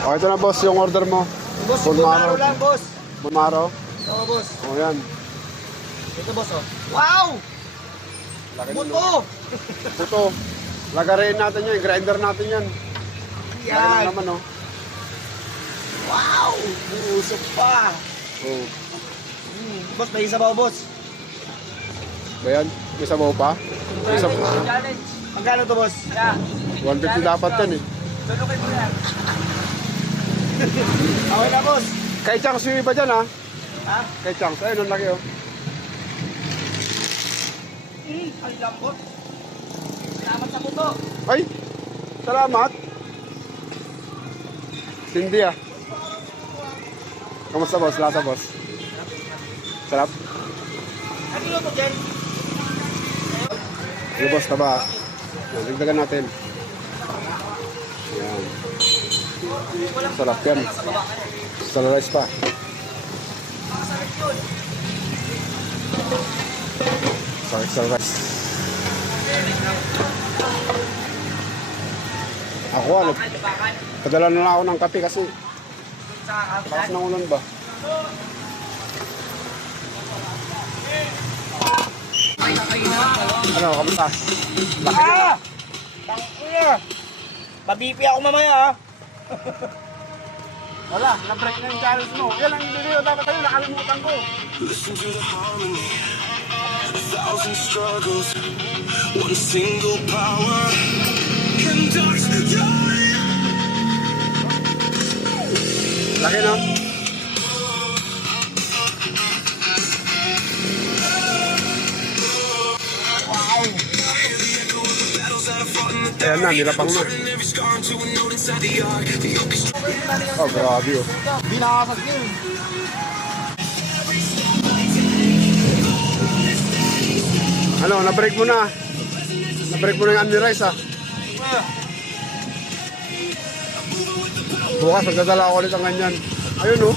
O, ito na boss, yung order mo. Boss, Bulmaro. Bulmaro lang, boss. Bulmaro. Oo, boss. O, yan. Ito, boss, oh. Wow! Laki Buto! Puto. Lagarin natin yan, grinder natin yan. Laki na Yan! naman, oh. Wow! Buusok pa! Oh. Boss, may isa ba, boss? Ba yan? May sabaw pa? May sabaw. Challenge! Magkano to, boss? Yeah. 150 dapat yan, eh. Lulukin mo yan. Okay na, boss. Kay Changs yung iba dyan, ha? Ha? Kay Changs. Ayun, ang laki, oh. Ang lambot. Salamat sa puto. Ay! Salamat! Cindy, ah. Kamusta, boss? Lasa, boss? Sarap? Ano yun po, Jen? Ano, boss? Taba. Yan, dagdagan natin. Yan. Sarap yan. Sa rice pa. Sa rice. Ako, ano? Padala na lang ako ng kape kasi lakas ng ulan ba? Ano, kamusta? Laki na. Ah! Tangina! Pabipi ako mamaya, ha? Wala, na-break na yung challenge mo. Yan ang video dapat tayo, nakalimutan ko. Listen to the harmony, a thousand struggles, one single power conducts your Laki, no? Ayan na, nilapang na. every scar into a note inside the ark. The orchestra. Oh, grabe, oh. Di nakakasag yun. Ano, na-break mo na. Na-break mo na yung Amni Rice, ah. Bukas, magdadala ako ulit ang ganyan. Ayun, oh.